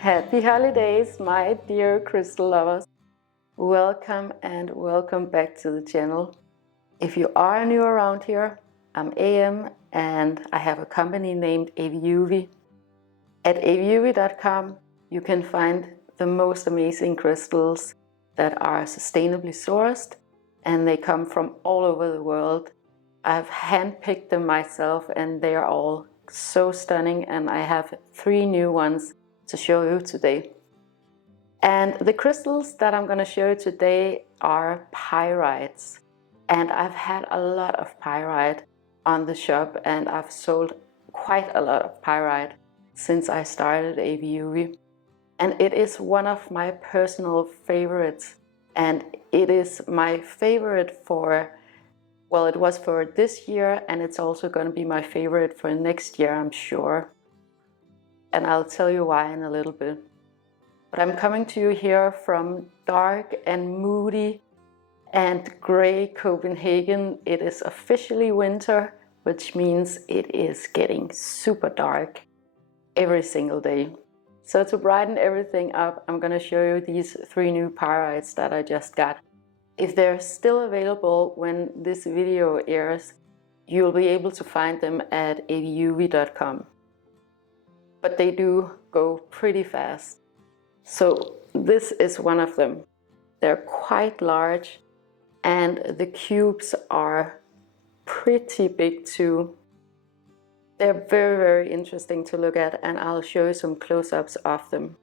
Happy holidays, my dear crystal lovers. Welcome and welcome back to the channel. If you are new around here, I'm AM and I have a company named AVIUVI. At AVIUVI.com you can find the most amazing crystals that are sustainably sourced, and they come from all over the world. I've handpicked them myself and they are all so stunning, and I have 3 new ones to show you today. And the crystals that I'm going to show you today are pyrites. And I've had a lot of pyrite on the shop, and I've sold quite a lot of pyrite since I started AVIUVI. And it is one of my personal favorites. And it is my favorite for, well, it was for this year, and it's also going to be my favorite for next year, I'm sure. And I'll tell you why in a little bit. But I'm coming to you here from dark and moody and gray Copenhagen. It is officially winter, which means it is getting super dark every single day. So to brighten everything up, I'm going to show you these 3 new pyrites that I just got. If they're still available when this video airs, you'll be able to find them at aviuvi.com. But they do go pretty fast. So this is one of them. They're quite large and the cubes are pretty big too. They're very, very interesting to look at, and I'll show you some close-ups of them.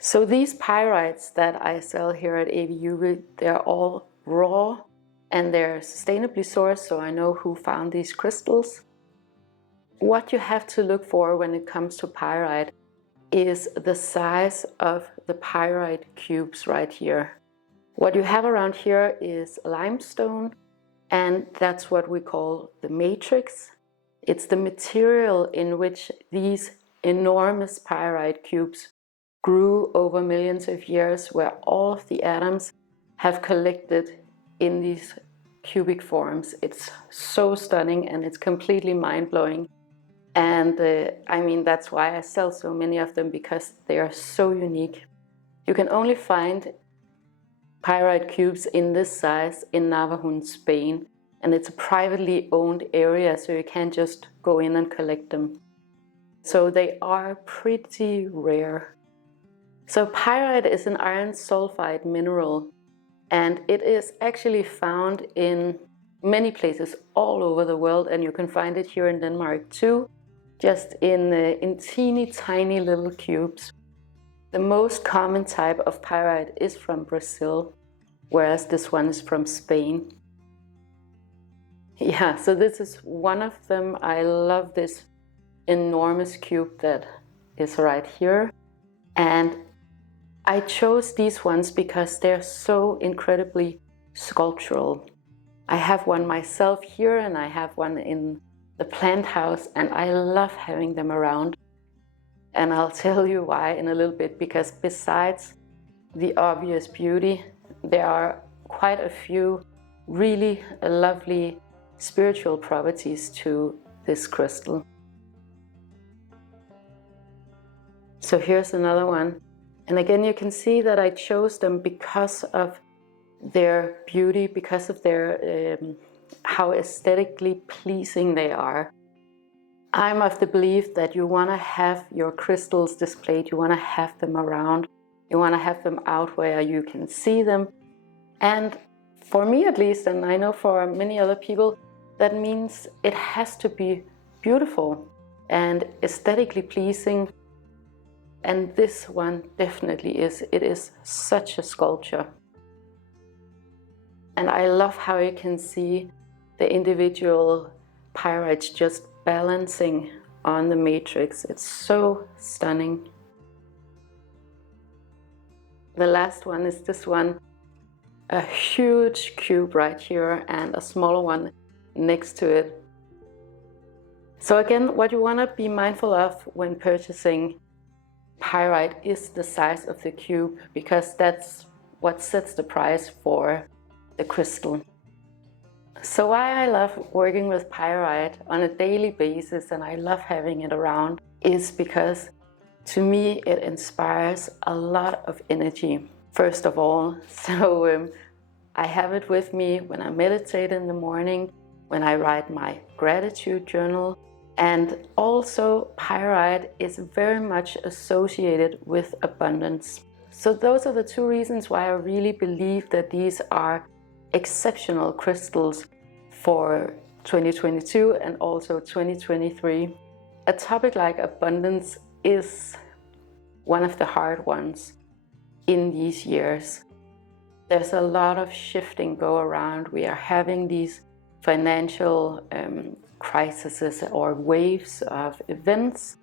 So these pyrites that I sell here at AVIUVI, they're all raw and they're sustainably sourced, so I know who found these crystals. What you have to look for when it comes to pyrite is the size of the pyrite cubes right here. What you have around here is limestone, and that's what we call the matrix. It's the material in which these enormous pyrite cubes grew over millions of years, where all of the atoms have collected in these cubic forms. It's so stunning and it's completely mind-blowing. And I mean, that's why I sell so many of them, because they are so unique. You can only find pyrite cubes in this size in Navajón, Spain, and it's a privately owned area, so you can't just go in and collect them. So they are pretty rare. So pyrite is an iron sulfide mineral, and it is actually found in many places all over the world, and you can find it here in Denmark too. Just in teeny tiny little cubes. The most common type of pyrite is from Brazil, whereas this one is from Spain. Yeah, so this is one of them. I love this enormous cube that is right here. And I chose these ones because they're so incredibly sculptural. I have one myself here, and I have one in the plant house, and I love having them around. And I'll tell you why in a little bit, because besides the obvious beauty, there are quite a few really lovely spiritual properties to this crystal. So here's another one. And again, you can see that I chose them because of their beauty, because of their how aesthetically pleasing they are. I'm of the belief that you want to have your crystals displayed, you want to have them around, you want to have them out where you can see them. And for me at least, and I know for many other people, that means it has to be beautiful and aesthetically pleasing. And this one definitely is. It is such a sculpture. And I love how you can see the individual pyrites just balancing on the matrix. It's so stunning. The last one is this one. A huge cube right here and a smaller one next to it. So again, what you want to be mindful of when purchasing pyrite is the size of the cube, because that's what sets the price for the crystal. So why I love working with pyrite on a daily basis, and I love having it around, is because to me, it inspires a lot of energy, first of all. So I have it with me when I meditate in the morning, when I write my gratitude journal. And also, pyrite is very much associated with abundance. So those are the two reasons why I really believe that these are exceptional crystals for 2022 and also 2023. A topic like abundance is one of the hard ones in these years. There's a lot of shifting go around. We are having these financial crises or waves of events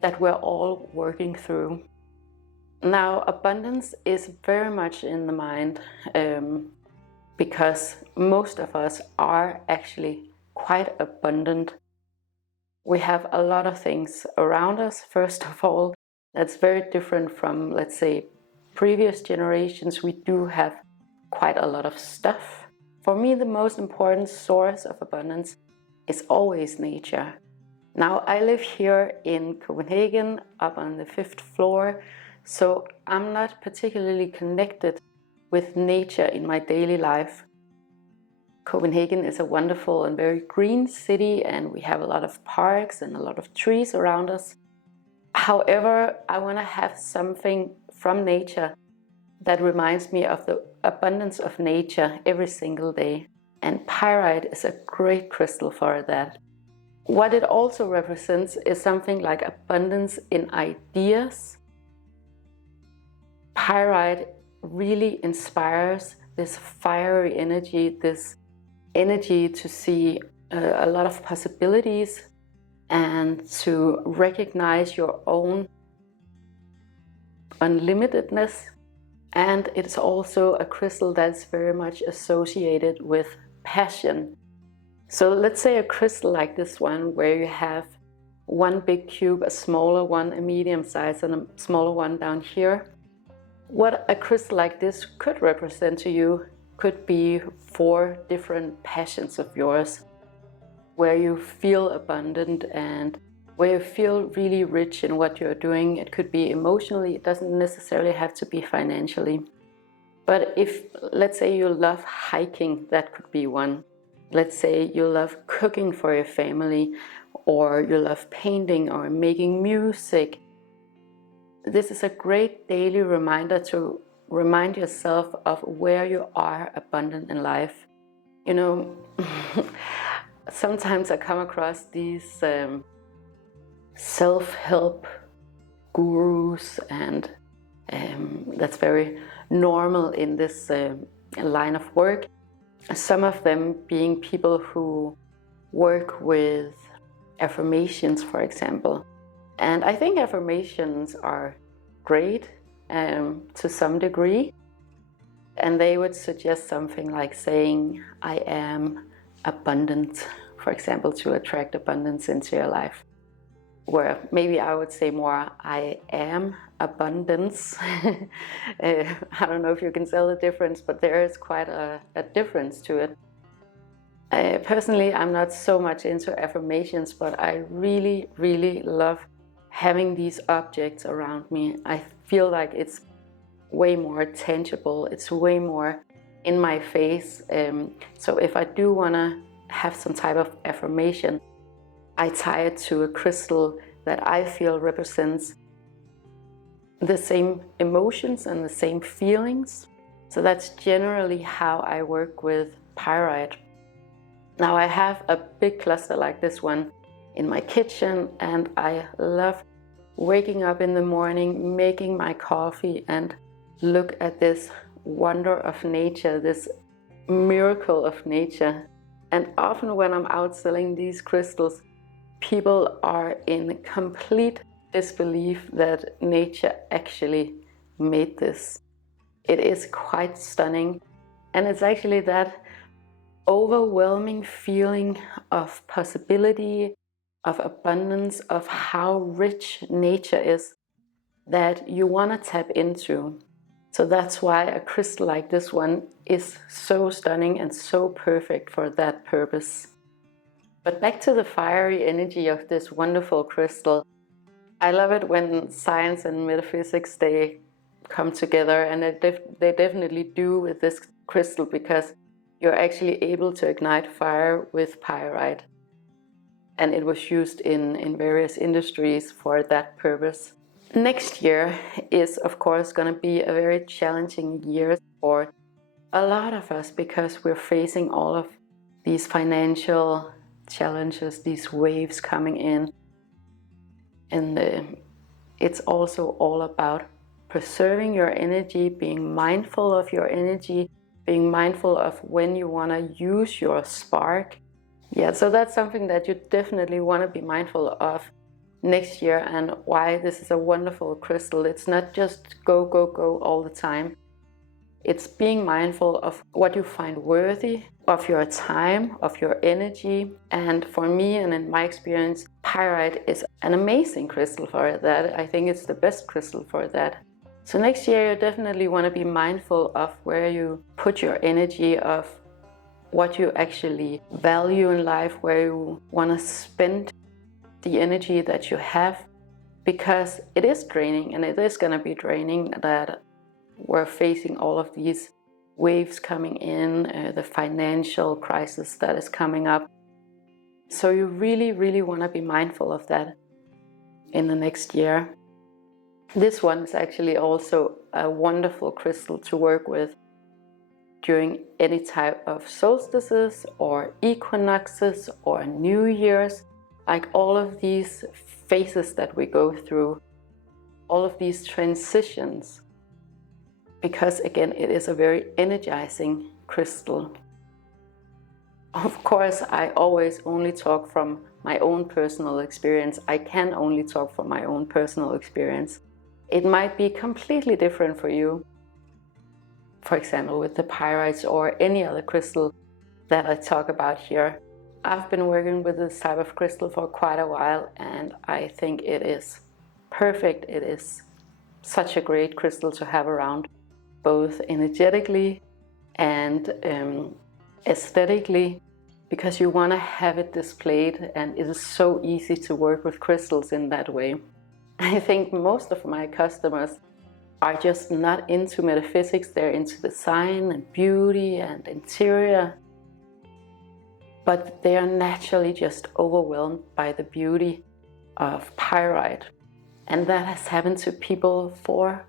that we're all working through. Now, abundance is very much in the mind because most of us are actually quite abundant. We have a lot of things around us, first of all. That's very different from, let's say, previous generations. We do have quite a lot of stuff. For me, the most important source of abundance is always nature. Now, I live here in Copenhagen, up on the 5th floor, so I'm not particularly connected with nature in my daily life. Copenhagen is a wonderful and very green city, and we have a lot of parks and a lot of trees around us. However, I want to have something from nature that reminds me of the abundance of nature every single day. And pyrite is a great crystal for that. What it also represents is something like abundance in ideas. Pyrite really inspires this fiery energy, this energy to see a lot of possibilities and to recognize your own unlimitedness. And it's also a crystal that's very much associated with passion. So let's say a crystal like this one, where you have one big cube, a smaller one, a medium size, and a smaller one down here. What a crystal like this could represent to you could be 4 different passions of yours, where you feel abundant and where you feel really rich in what you're doing. It could be emotionally, it doesn't necessarily have to be financially. But if, let's say, you love hiking, that could be one. Let's say you love cooking for your family, or you love painting or making music. This is a great daily reminder to remind yourself of where you are abundant in life. You know, sometimes I come across these self-help gurus, and that's very normal in this line of work. Some of them being people who work with affirmations, for example. And I think affirmations are great to some degree. And they would suggest something like saying, I am abundant, for example, to attract abundance into your life. Where maybe I would say more, I am abundance. I don't know if you can tell the difference, but there is quite a difference to it. Personally, I'm not so much into affirmations, but I really, really love having these objects around me. I feel like it's way more tangible, it's way more in my face. So if I do want to have some type of affirmation, I tie it to a crystal that I feel represents the same emotions and the same feelings. So that's generally how I work with pyrite. Now, I have a big cluster like this one in my kitchen, and I love waking up in the morning, making my coffee, and look at this wonder of nature, this miracle of nature. And often when I'm out selling these crystals, people are in complete disbelief that nature actually made this. It is quite stunning, and it's actually that overwhelming feeling of possibility, of abundance, of how rich nature is, that you want to tap into. So that's why a crystal like this one is so stunning and so perfect for that purpose. But back to the fiery energy of this wonderful crystal. I love it when science and metaphysics, they come together, and they definitely do with this crystal, because you're actually able to ignite fire with pyrite. And it was used in various industries for that purpose. Next year is, of course, going to be a very challenging year for a lot of us, because we're facing all of these financial challenges, these waves coming in. And it's also all about preserving your energy, being mindful of your energy, being mindful of when you want to use your spark. Yeah, so that's something that you definitely want to be mindful of next year, and why this is a wonderful crystal. It's not just go, go, go all the time. It's being mindful of what you find worthy of your time, of your energy. And for me, and in my experience, pyrite is an amazing crystal for that. I think it's the best crystal for that. So next year, you definitely want to be mindful of where you put your energy, of what you actually value in life, where you want to spend the energy that you have, because it is draining, and it is going to be draining that we're facing all of these waves coming in, the financial crisis that is coming up. So you really, really want to be mindful of that in the next year. This one is actually also a wonderful crystal to work with during any type of solstices or equinoxes or New Year's, like all of these phases that we go through, all of these transitions. Because again, it is a very energizing crystal. Of course, I always only talk from my own personal experience. I can only talk from my own personal experience. It might be completely different for you. For example, with the pyrites or any other crystal that I talk about here. I've been working with this type of crystal for quite a while, and I think it is perfect. It is such a great crystal to have around, both energetically and aesthetically, because you want to have it displayed, and it is so easy to work with crystals in that way. I think most of my customers are just not into metaphysics. They're into design and beauty and interior, but they are naturally just overwhelmed by the beauty of pyrite. And that has happened to people for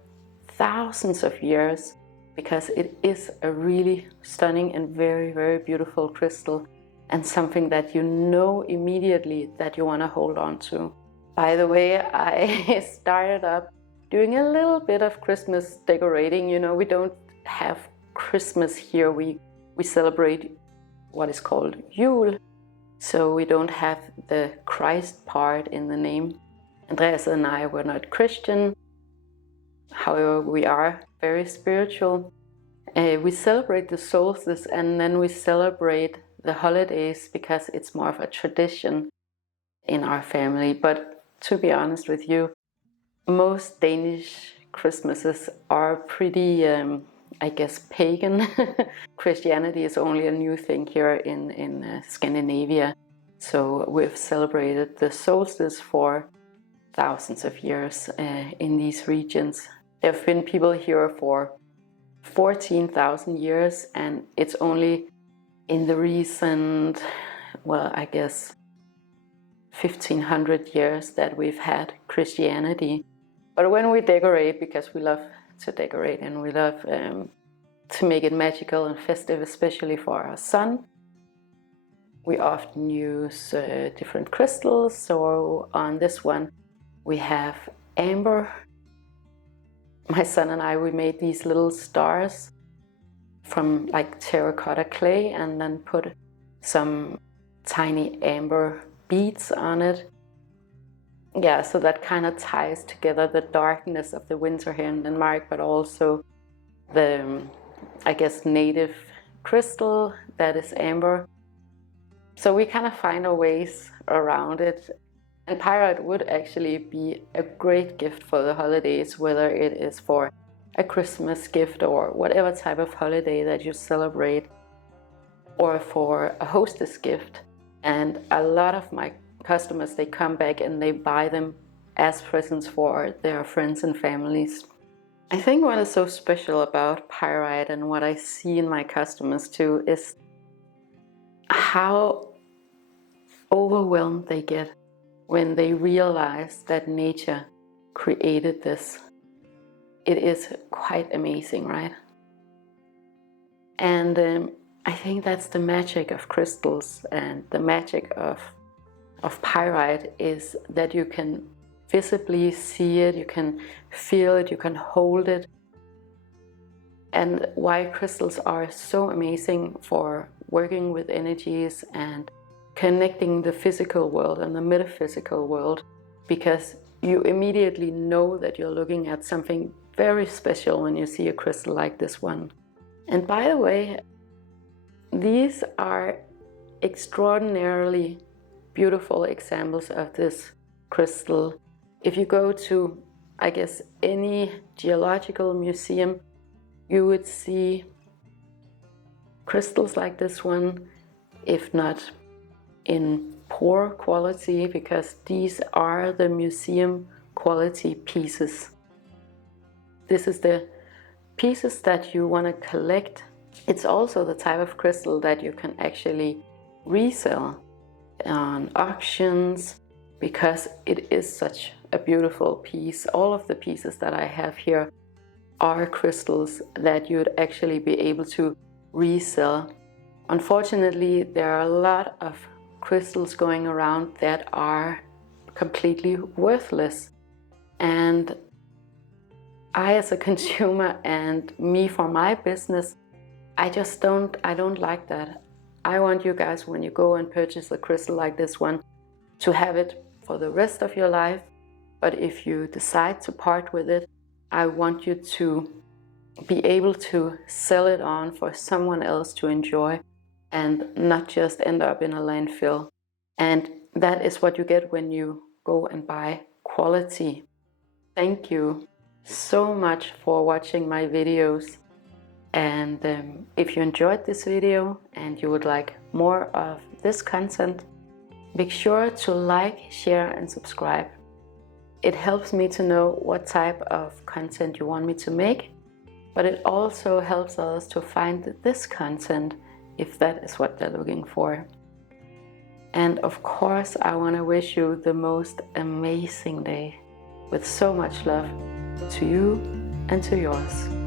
thousands of years, because it is a really stunning and very, very beautiful crystal, and something that you know immediately that you want to hold on to. By the way, I started up doing a little bit of Christmas decorating. You know, we don't have Christmas here. We celebrate what is called Yule, so we don't have the Christ part in the name. Andreas and I were not Christian. However, we are very spiritual. We celebrate the solstice, and then we celebrate the holidays, because it's more of a tradition in our family. But to be honest with you, most Danish Christmases are pretty, I guess, pagan. Christianity is only a new thing here in Scandinavia. So we've celebrated the solstice for thousands of years in these regions. There have been people here for 14,000 years, and it's only in the recent, well, I guess 1500 years that we've had Christianity. But when we decorate, because we love to decorate and we love to make it magical and festive, especially for our son, we often use different crystals. So on this one we have amber. My son and I, we made these little stars from like terracotta clay, and then put some tiny amber beads on it. Yeah, so that kind of ties together the darkness of the winter here in Denmark, but also the, I guess, native crystal that is amber. So we kind of find our ways around it. And pyrite would actually be a great gift for the holidays, whether it is for a Christmas gift or whatever type of holiday that you celebrate, or for a hostess gift. And a lot of my customers, they come back and they buy them as presents for their friends and families. I think what is so special about pyrite and what I see in my customers too is how overwhelmed they get when they realize that nature created this. It is quite amazing, right? And I think that's the magic of crystals, and the magic of pyrite is that you can visibly see it, you can feel it, you can hold it. And why crystals are so amazing for working with energies and connecting the physical world and the metaphysical world, because you immediately know that you're looking at something very special when you see a crystal like this one. And by the way, these are extraordinarily beautiful examples of this crystal. If you go to, I guess, any geological museum, you would see crystals like this one, if not in poor quality, because these are the museum quality pieces. This is the pieces that you want to collect. It's also the type of crystal that you can actually resell on auctions, because it is such a beautiful piece. All of the pieces that I have here are crystals that you'd actually be able to resell. Unfortunately, there are a lot of crystals going around that are completely worthless, and I, as a consumer, and me for my business, I don't like that. I want you guys, when you go and purchase a crystal like this one, to have it for the rest of your life. But if you decide to part with it, I want you to be able to sell it on for someone else to enjoy and not just end up in a landfill. And that is what you get when you go and buy quality. Thank you so much for watching my videos. And if you enjoyed this video and you would like more of this content, make sure to like, share and subscribe. It helps me to know what type of content you want me to make, but it also helps others to find this content if that is what they're looking for. And of course, I want to wish you the most amazing day with so much love to you and to yours.